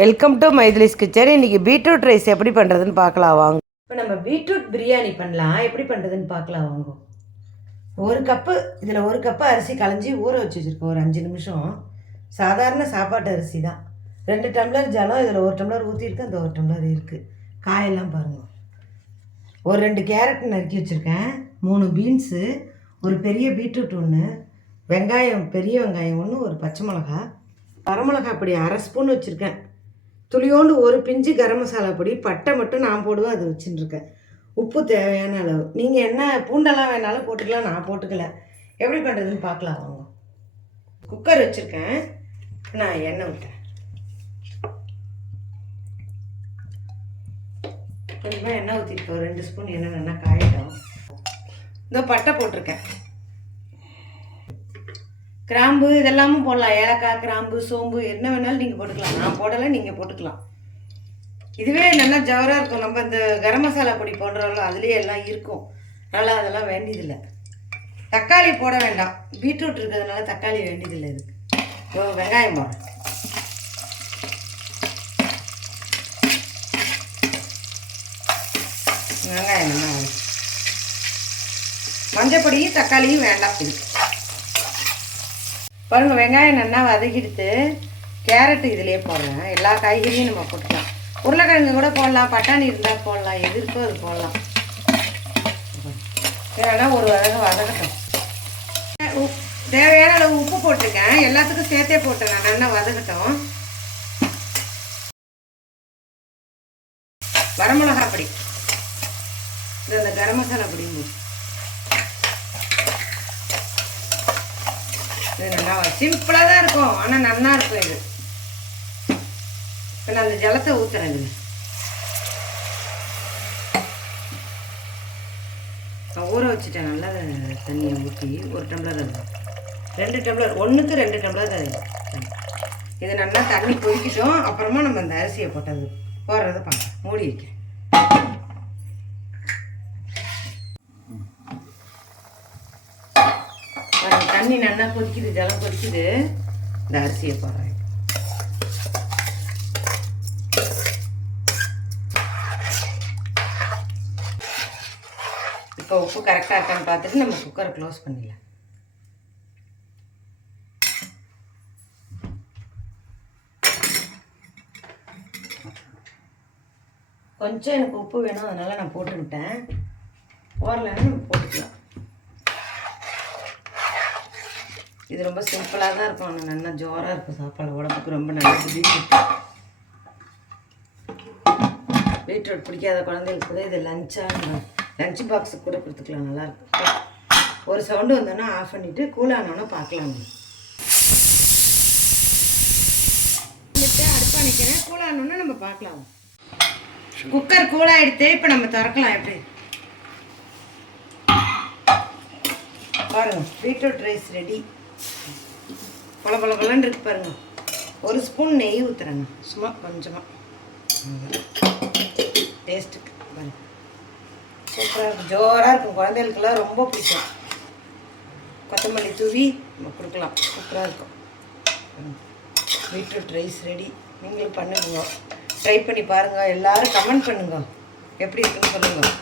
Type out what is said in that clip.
Welcome to Maithili's kitchen. இன்றைக்கி beetroot rice எப்படி பண்ணுறதுன்னு பார்க்கலாம் வாங்க. இப்போ நம்ம பீட்ரூட் பிரியாணி பண்ணலாம். எப்படி பண்ணுறதுன்னு பார்க்கலாம் வாங்க. ஒரு கப்பு அரிசி களைஞ்சி ஊற வச்சு வச்சுருக்கோம். ஒரு 5 நிமிஷம். சாதாரண சாப்பாட்டு அரிசி தான். 2 டம்ளர் ஜலம், இதில் 1 டம்ளர் ஊற்றிருக்கு, அந்த 1 டம்ளர் இருக்குது. காயெல்லாம் பாருங்கள். ஒரு 2 கேரட் நறுக்கி வச்சுருக்கேன், 3 பீன்ஸு, ஒரு பெரிய பீட்ரூட் 1, வெங்காயம், பெரிய வெங்காயம் 1, ஒரு பச்சை மிளகா, வரமிளகா அப்படி 1/2 ஸ்பூன் வச்சுருக்கேன். துளியோண்டு ஒரு பிஞ்சு கரம் மசாலா பொடி, பட்டை மட்டும் நான் போடுவேன், அது வச்சுட்டுருக்கேன். உப்பு தேவையான அளவு. நீங்கள் என்ன பூண்டெல்லாம் வேணாலும் போட்டுக்கலாம், நான் போட்டுக்கல. எப்படி பண்ணுறதுன்னு பார்க்கலாம் வாங்க. குக்கர் வச்சுருக்கேன், நான் எண்ணெய் ஊற்றுறேன். கொஞ்சமாக எண்ணெய் ஊற்றிருக்கேன், ஒரு 2 ஸ்பூன் எண்ணெய் நல்லா காயிடும். இந்த பட்டை போட்டிருக்கேன், கிராம்பு இதெல்லாமும் போடலாம். ஏலக்காய், கிராம்பு, சோம்பு என்ன வேணாலும் நீங்கள் போட்டுக்கலாம். நான் போடலை, நீங்கள் போட்டுக்கலாம். இதுவே நல்லா ஜவராக இருக்கும். நம்ம இந்த கரம் மசாலா பொடி போடுறோம்ல, அதுலேயே எல்லாம் இருக்கும். நல்லா அதெல்லாம் வேண்டியதில்லை. தக்காளி போட வேண்டாம், பீட்ரூட் இருக்கிறதுனால தக்காளி வேண்டியதில்லை. இதுக்கு இப்போ வெங்காயம் போடுறேன். வெங்காயம் நல்லா மஞ்சப்பொடியும் தக்காளியும் வேண்டாம். இதுக்கு பாருங்கள், வெங்காயம் நல்லா வதக்கிடுத்து கேரட்டு இதிலே போடுறேன். எல்லா காய்கறியும் நம்ம போட்டுக்கலாம். உருளைக்கிழங்கு கூட போடலாம், பட்டாணி இருந்தால் போடலாம், எது இருக்கோ அது போடலாம். ஏன்னா ஒரு வதக்கட்டும். தேவையான அளவு உப்பு போட்டிருக்கேன், எல்லாத்துக்கும் சேர்த்தே போட்டேன். நான் நல்லா வதக்கட்டும். வரமிளகா பொடி, இந்த கரம் மசாலா பொடி, இது நல்லா சிம்பிளாக தான் இருக்கும், ஆனால் நல்லா இருக்கும் இது. இப்போ நான் அந்த ஜலத்தை ஊற்றுறேன். இதில் நான் ஊற வச்சுட்டேன். நல்லா தண்ணியை ஊற்றி 1 டம்ளர், 2 டம்ளர், 1க்கு 2 டம்ளர் அது. இது நல்லா தண்ணி கொதிக்கிட்டோம். அப்புறமா நம்ம அந்த அரிசியை போட்டது போடுறத பார்க்கலாம். மூடி வைக்கிறேன். தண்ணி நல்லா கொதிக்குது, ஜலம் கொதிக்குது. இந்த அரிசியை போடுறேன். இப்போ உப்பு கரெக்டாக இருக்கான்னு பார்த்துட்டு நம்ம குக்கரை க்ளோஸ் பண்ணிடலாம். கொஞ்சம் எனக்கு உப்பு வேணும், அதனால் நான் போட்டுக்கிட்டேன். போடலைன்னா நம்ம போட்டுக்கலாம். இது ரொம்ப சிம்பிளாக தான் இருக்கும், ஆனால் நல்லா ஜோராக இருக்கும். சாப்பாடு உடம்புக்கு ரொம்ப நல்லது. பீட்ரூட் பிடிக்காத குழந்தைகளுக்கு கூட இது லஞ்ச் பாக்ஸுக்கு கூட கொடுத்துக்கலாம். நல்லாயிருக்கும். ஒரு சவுண்டு வந்தோன்னா ஆஃப் பண்ணிவிட்டு கூலானோன்னா பார்க்கலாம். அடுப்பு அணைக்கிறேன், கூலானோன்னா நம்ம பார்க்கலாம். குக்கர் கூலாகிடுத்து. இப்போ நம்ம திறக்கலாம். எப்படி பாருங்கள், பீட்ரூட் ரைஸ் ரெடி. பழன்னு இருக்கு பாருங்க. 1 ஸ்பூன் நெய் ஊற்றுறேங்க, சும்மா கொஞ்சமாக, டேஸ்ட்டுக்கு பாருங்க. சூப்பராக இருக்கும், ஜோராக இருக்கும். குழந்தைகளுக்கெல்லாம் ரொம்ப பிடிக்கும். கொத்தமல்லி தூவி நம்ம கொடுக்கலாம், சூப்பராக இருக்கும். Beetroot rice ready. நீங்களும் பண்ணுங்க, ட்ரை பண்ணி பாருங்கள். எல்லோரும் கமெண்ட் பண்ணுங்க, எப்படி இருக்குன்னு சொல்லுங்கள்.